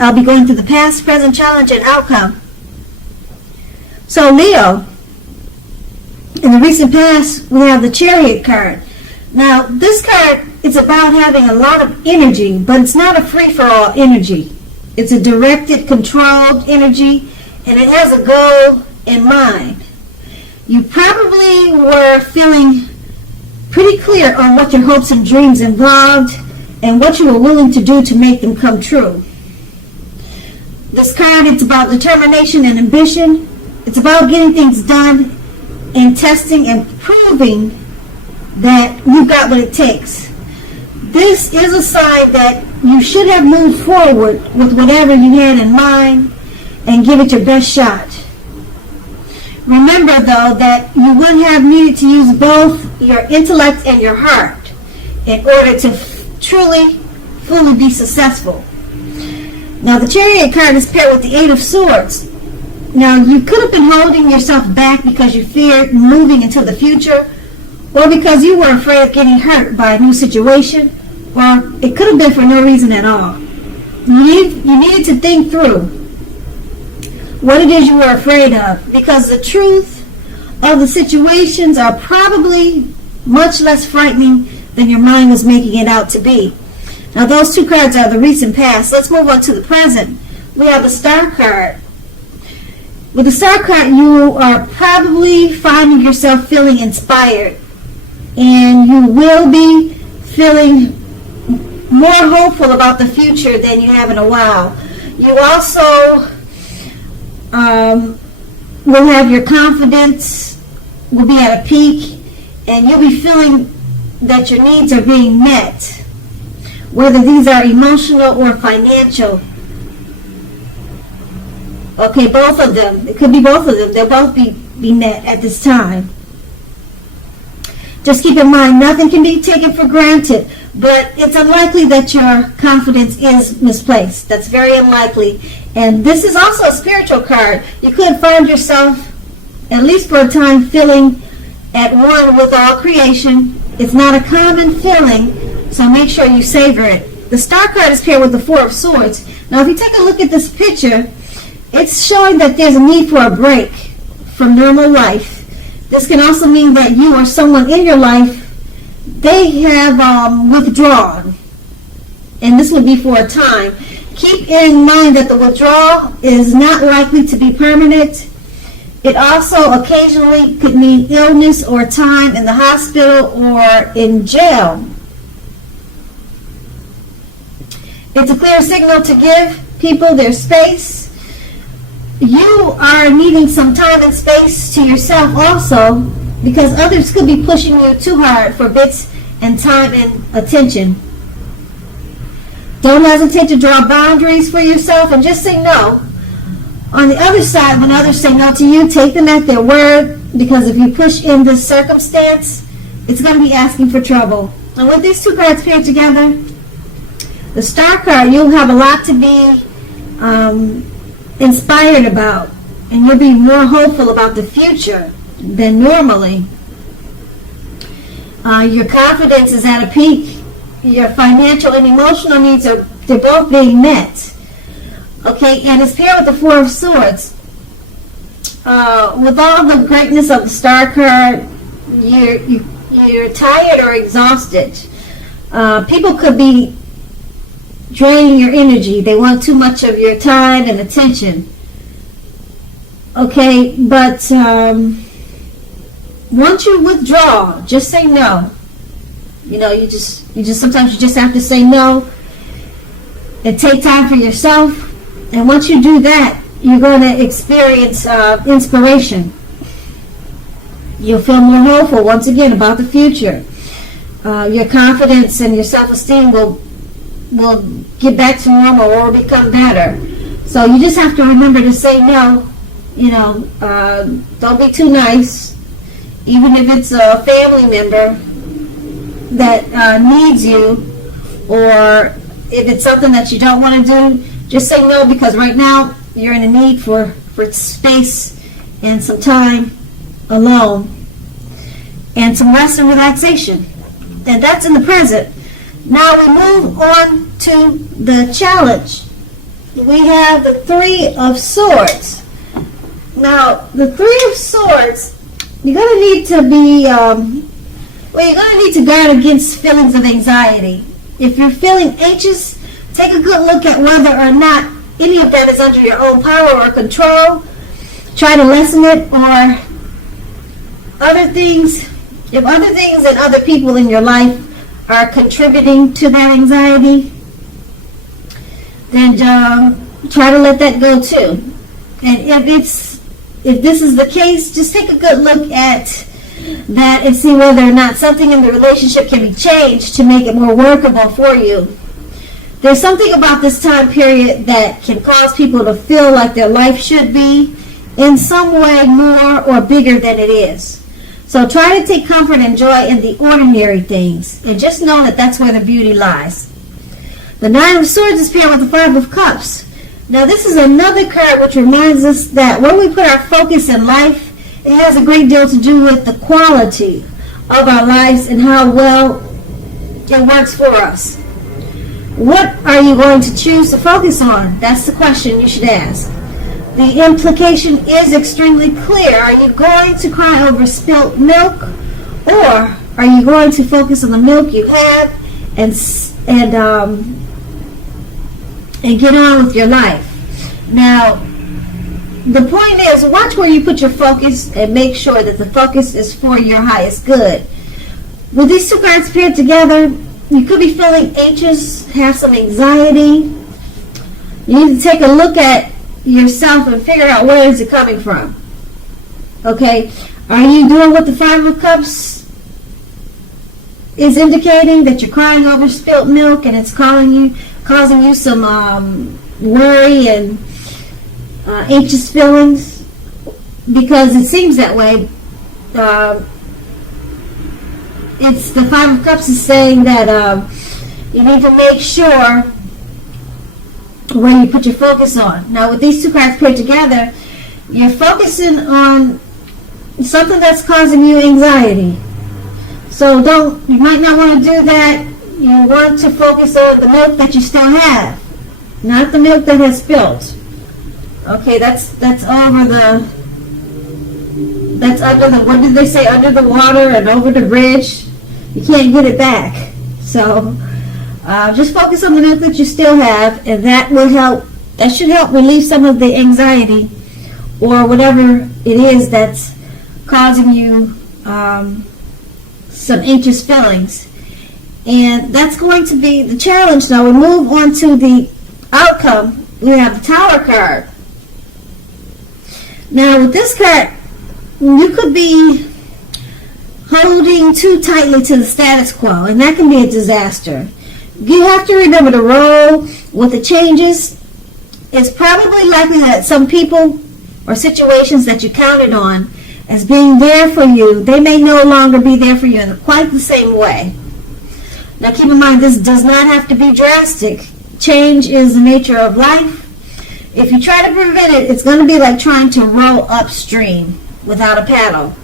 I'll be going through the past, present, challenge, and outcome. So Leo, in the recent past, we have the Chariot card. Now, this card is about having a lot of energy, but it's not a free-for-all energy. It's a directed, controlled energy, and it has a goal in mind. You probably were feeling pretty clear on what your hopes and dreams involved and what you were willing to do to make them come true. This card, it's about determination and ambition. It's about getting things done and testing and proving that you've got what it takes. This is a sign that you should have moved forward with whatever you had in mind and give it your best shot. Remember, though, that you would have needed to use both your intellect and your heart in order to truly, fully be successful. Now, the Chariot card is paired with the Eight of Swords. Now, you could have been holding yourself back because you feared moving into the future, or because you were afraid of getting hurt by a new situation, or it could have been for no reason at all. You needed to think through what it is you were afraid of, because the truth of the situations are probably much less frightening than your mind was making it out to be. Now, those two cards are the recent past. Let's move on to the present. We have the Star card. With the Star card, you are probably finding yourself feeling inspired, and you will be feeling more hopeful about the future than you have in a while. You also will have your confidence will be at a peak, and you'll be feeling that your needs are being met, whether these are emotional or financial. Okay, both of them. It could be both of them. They'll both be met at this time. Just keep in mind, nothing can be taken for granted, but it's unlikely that your confidence is misplaced. That's very unlikely. And this is also a spiritual card. You could find yourself, at least for a time, feeling at one with all creation. It's not a common feeling, so make sure you savor it. The Star card is paired with the Four of Swords. Now, if you take a look at this picture, it's showing that there's a need for a break from normal life. This can also mean that you or someone in your life, they have withdrawn. And this would be for a time. Keep in mind that the withdrawal is not likely to be permanent. It also occasionally could mean illness or time in the hospital or in jail. It's a clear signal to give people their space. You are needing some time and space to yourself also, because others could be pushing you too hard for bits and time and attention. Don't hesitate to draw boundaries for yourself and just say no. On the other side, when others say no to you, take them at their word, because if you push in this circumstance, it's going to be asking for trouble. And with these two cards paired together, the Star card, you'll have a lot to be inspired about, and you'll be more hopeful about the future than normally. Your confidence is at a peak. Your financial and emotional needs they're both being met. Okay, and it's paired with the Four of Swords. With all the greatness of the Star card, you're tired or exhausted. People could be draining your energy. They want too much of your time and attention. Okay, but once you withdraw, just say no. You know, you just sometimes you just have to say no and take time for yourself. And once you do that, you're going to experience inspiration. You'll feel more hopeful once again about the future. Your confidence and your self-esteem will get back to normal or become better. So you just have to remember to say no. You know, don't be too nice. Even if it's a family member that needs you, or if it's something that you don't want to do, just say no, because right now you're in a need for space and some time alone and some rest and relaxation. And that's in the present. Now we move on to the challenge. we have the Three of Swords. Now, the Three of Swords, you're going to need to be, you're going to need to guard against feelings of anxiety. If you're feeling anxious, take a good look at whether or not any of that is under your own power or control. Try to lessen it, or other things. If other things and other people in your life are contributing to that anxiety, then try to let that go too. And if this is the case, just take a good look at that and see whether or not something in the relationship can be changed to make it more workable for you. There's something about this time period that can cause people to feel like their life should be in some way more or bigger than it is. So try to take comfort and joy in the ordinary things, and just know that that's where the beauty lies. The Nine of Swords is paired with the Five of Cups. Now this is another card which reminds us that when we put our focus in life, it has a great deal to do with the quality of our lives and how well it works for us. What are you going to choose to focus on? That's the question you should ask. The implication is extremely clear. Are you going to cry over spilt milk, or are you going to focus on the milk you have and get on with your life? Now, the point is, watch where you put your focus and make sure that the focus is for your highest good. With these two cards paired together, you could be feeling anxious, have some anxiety. You need to take a look at yourself and figure out where is it coming from. Okay? Are you doing what the Five of Cups is indicating, that you're crying over spilt milk and it's causing you some worry and anxious feelings? Because it seems that way. It's the Five of Cups is saying that you need to make sure where you put your focus on. Now, with these two cards paired together, you're focusing on something that's causing you anxiety. So you might not want to do that. You want to focus on the milk that you still have, not the milk that has spilled. Okay, that's under the, what did they say, under the water and over the bridge. You can't get it back. So just focus on the milk that you still have, and that will help. That should help relieve some of the anxiety or whatever it is that's causing you some anxious feelings. And that's going to be the challenge. Now we move on to the outcome. We have the Tower card. Now with this card, you could be holding too tightly to the status quo, and that can be a disaster. You have to remember to roll with the changes. It's probably likely that some people or situations that you counted on as being there for you, they may no longer be there for you in quite the same way. Now keep in mind, this does not have to be drastic. Change is the nature of life. If you try to prevent it, it's going to be like trying to row upstream without a paddle.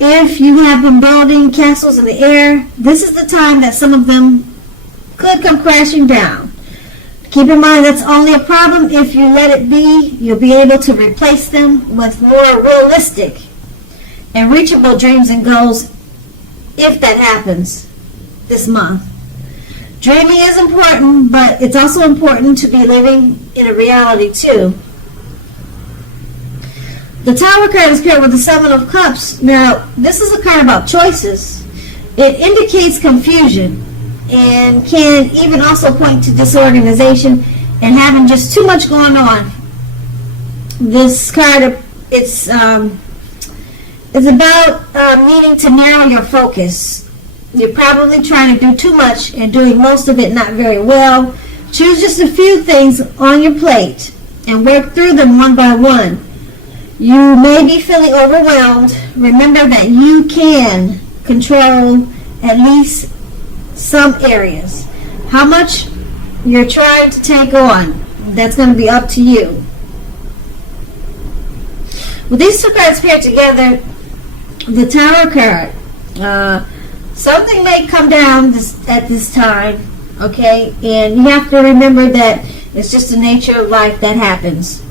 If you have been building castles in the air, this is the time that some of them could come crashing down. Keep in mind, that's only a problem if you let it be. You'll be able to replace them with more realistic and reachable dreams and goals if that happens this month. Dreaming is important, but it's also important to be living in a reality too. The Tower card is paired with the Seven of Cups. Now, this is a card about choices. It indicates confusion and can even also point to disorganization and having just too much going on. This card, it's about needing to narrow your focus. You're probably trying to do too much and doing most of it not very well. Choose just a few things on your plate and work through them one by one. You may be feeling overwhelmed. Remember that you can control at least some areas. How much you're trying to take on, that's going to be up to you. With these two cards paired together, the Tower card, something may come down at this time, okay? And you have to remember that It's just the nature of life that happens.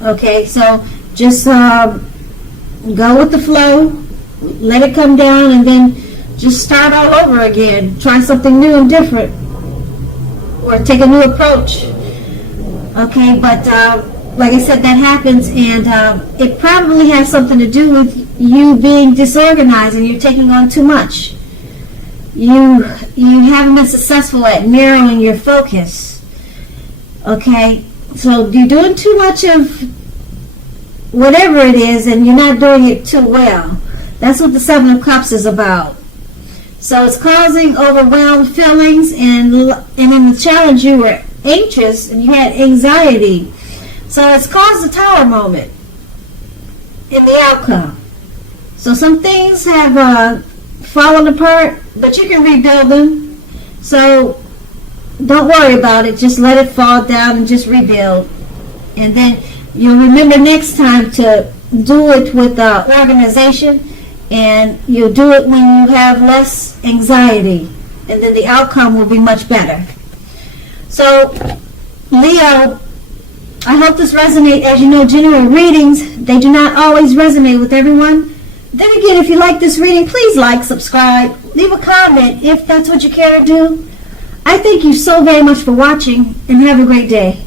Okay, so just go with the flow, let it come down, and then just start all over again. Try something new and different, or take a new approach. Okay, but like I said, that happens, and it probably has something to do with you being disorganized and you're taking on too much. You haven't been successful at narrowing your focus. Okay, so you're doing too much of whatever it is, and you're not doing it too well. That's what the Seven of Cups is about. So it's causing overwhelmed feelings, and in the challenge you were anxious and you had anxiety. So it's caused a tower moment in the outcome. So some things have fallen apart, but you can rebuild them. So don't worry about it. Just let it fall down and just rebuild. And then you'll remember next time to do it with organization, and you'll do it when you have less anxiety, and then the outcome will be much better. So, Leo, I hope this resonates. As you know, general readings, they do not always resonate with everyone. Then again, if you like this reading, please like, subscribe, leave a comment if that's what you care to do. I thank you so very much for watching, and have a great day.